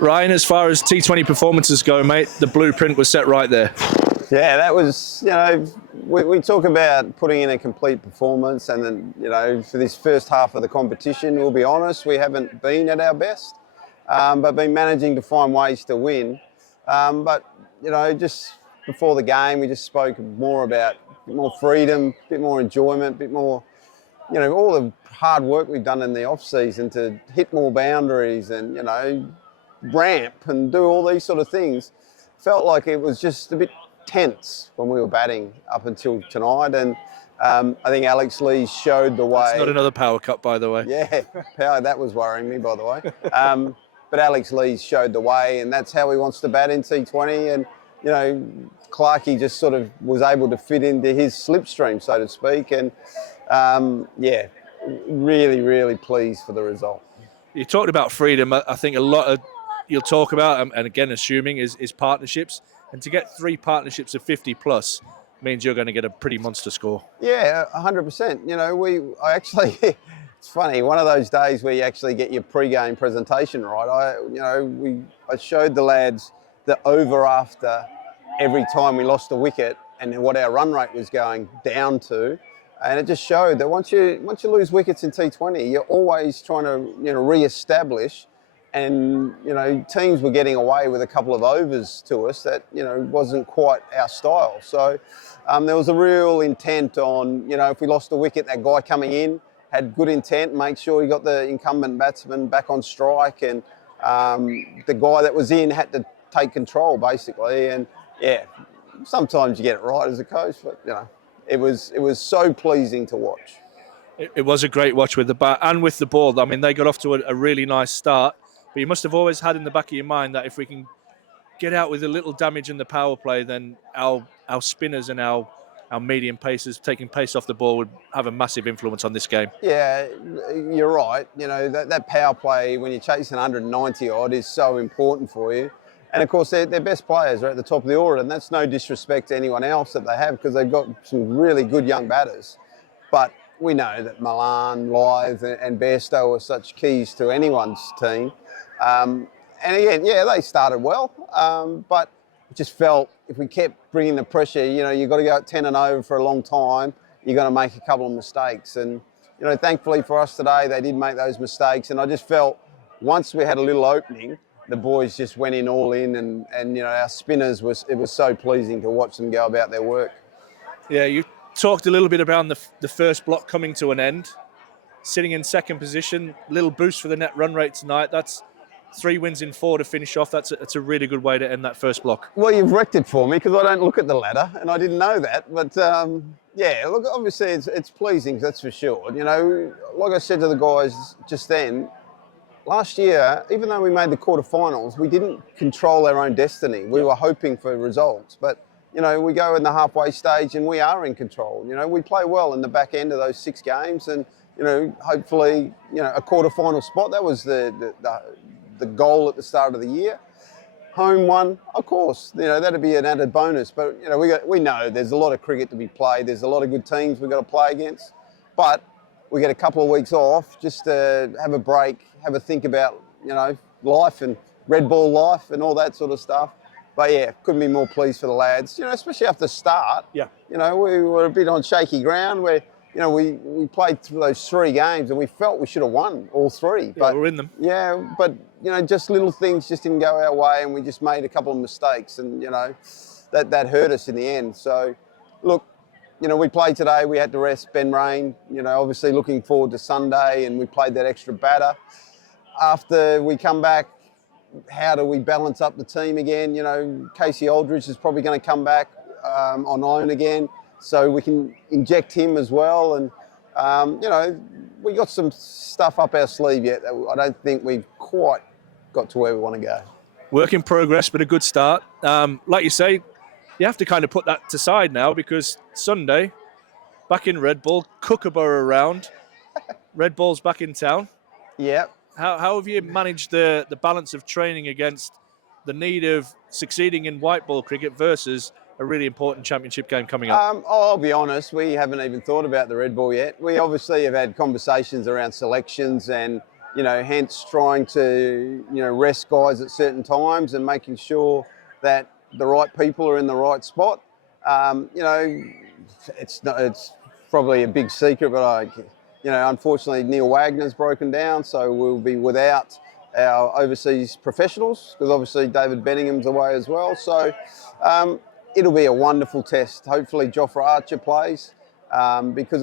Ryan, as far as T20 performances go, mate, the blueprint was set right there. Yeah, that was, we talk about putting in a complete performance, and then, for this first half of the competition, we'll be honest, we haven't been at our best, but been managing to find ways to win. Just before the game, we just spoke more about a bit more freedom, a bit more enjoyment, a bit more, all the hard work we've done in the off-season to hit more boundaries and, ramp and do all these sort of things. Felt like it was just a bit tense when we were batting up until tonight, and I think Alex Lee showed the way. It's not another power cut, by the way. Yeah, power, that was worrying me, by the way. But Alex Lee showed the way, and that's how he wants to bat in T20. And, Clarkey just sort of was able to fit into his slipstream, so to speak. And, really, really pleased for the result. You talked about freedom. I think a lot of you'll talk about, and again, assuming, is partnerships. And to get 3 partnerships of 50 plus means you're going to get a pretty monster score. Yeah, 100%. I actually, it's funny, one of those days where you actually get your pre-game presentation right. I showed the lads the over after every time we lost a wicket and what our run rate was going down to. And it just showed that once you lose wickets in T20, you're always trying to, re-establish. And, teams were getting away with a couple of overs to us that, wasn't quite our style. So there was a real intent on, if we lost a wicket, that guy coming in had good intent, make sure he got the incumbent batsman back on strike. And the guy that was in had to take control, basically. And, yeah, sometimes you get it right as a coach, but, it was so pleasing to watch. It was a great watch with the bat and with the ball. I mean, they got off to a really nice start. But you must have always had in the back of your mind that if we can get out with a little damage in the power play, then our spinners and our medium pacers taking pace off the ball would have a massive influence on this game. Yeah, you're right. That power play when you're chasing 190 odd is so important for you. And of course, their best players are at the top of the order, and that's no disrespect to anyone else that they have, because they've got some really good young batters. But we know that Milan, Lyth and Bairstow are such keys to anyone's team. And again, yeah, they started well, but it just felt if we kept bringing the pressure, you've got to go at 10 and over for a long time, you're going to make a couple of mistakes. And, thankfully for us today, they did make those mistakes. And I just felt once we had a little opening, the boys just went in all in, and our spinners, it was so pleasing to watch them go about their work. Yeah, you talked a little bit about the first block coming to an end, sitting in second position, little boost for the net run rate tonight. That's 3 wins in 4 to finish off. That's a really good way to end that first block. Well, you've wrecked it for me because I don't look at the ladder and I didn't know that. But yeah, look, obviously it's pleasing, that's for sure. Like I said to the guys just then, last year, even though we made the quarterfinals, we didn't control our own destiny. We were hoping for results, but we go in the halfway stage and we are in control. We play well in the back end of those 6 games, and hopefully a quarterfinal spot. That was the goal at the start of the year. Home one, of course, that'd be an added bonus. But we know there's a lot of cricket to be played. There's a lot of good teams we've got to play against. But we get a couple of weeks off just to have a break, have a think about life and red ball life and all that sort of stuff. But yeah, couldn't be more pleased for the lads. Especially after the start. Yeah. We were a bit on shaky ground where. We played through those 3 games and we felt we should have won all 3. But we're in them. Yeah, but just little things just didn't go our way, and we just made a couple of mistakes, and that hurt us in the end. So, look, we played today. We had to rest Ben Rain. Obviously looking forward to Sunday, and we played that extra batter. After we come back, how do we balance up the team again? Casey Aldridge is probably going to come back on loan again, so we can inject him as well. And, we got some stuff up our sleeve yet that I don't think we've quite got to where we want to go. Work in progress, but a good start. Like you say, you have to kind of put that to side now, because Sunday, back in Red Bull, Kookaburra round, Red Bull's back in town. Yeah. How have you managed the balance of training against the need of succeeding in white ball cricket versus a really important championship game coming up? I'll be honest, we haven't even thought about the Red Bull yet. We obviously have had conversations around selections and, hence trying to, rest guys at certain times and making sure that the right people are in the right spot. It's probably a big secret, but unfortunately Neil Wagner's broken down, so we'll be without our overseas professionals because obviously David Benningham's away as well. So it'll be a wonderful test. Hopefully Jofra Archer plays because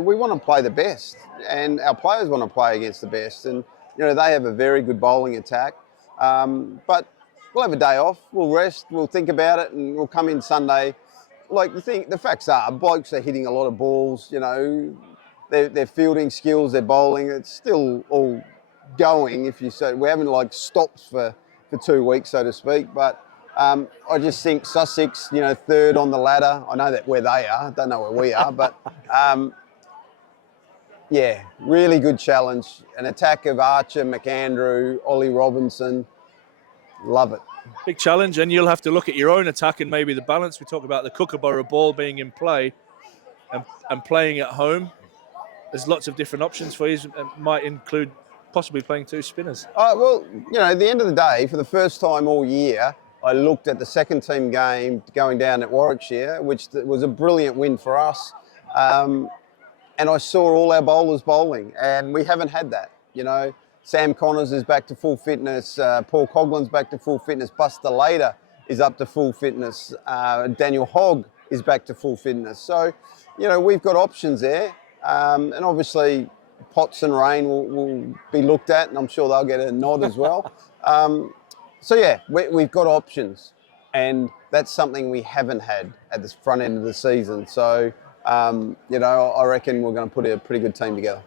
we want to play the best, and our players want to play against the best, and they have a very good bowling attack. But we'll have a day off. We'll rest. We'll think about it, and we'll come in Sunday. Like the facts are, blokes are hitting a lot of balls. Their fielding skills, their bowling, it's still all going. If you say we haven't stopped for 2 weeks, so to speak. But I just think Sussex, third on the ladder. I know that where they are. I don't know where we are, but yeah, really good challenge. An attack of Archer, McAndrew, Ollie Robinson. Love it. Big challenge, and you'll have to look at your own attack and maybe the balance. We talk about the Kookaburra ball being in play and playing at home. There's lots of different options for you. It might include possibly playing 2 spinners. Well, at the end of the day, for the first time all year, I looked at the second team game going down at Warwickshire, which was a brilliant win for us. And I saw all our bowlers bowling, and we haven't had that, Sam Connors is back to full fitness. Paul Coughlin's back to full fitness. Buster Later is up to full fitness. Daniel Hogg is back to full fitness. So, we've got options there. And obviously, Potts and Rain will be looked at, and I'm sure they'll get a nod as well. So, yeah, we've got options. And that's something we haven't had at the front end of the season. So, I reckon we're going to put a pretty good team together.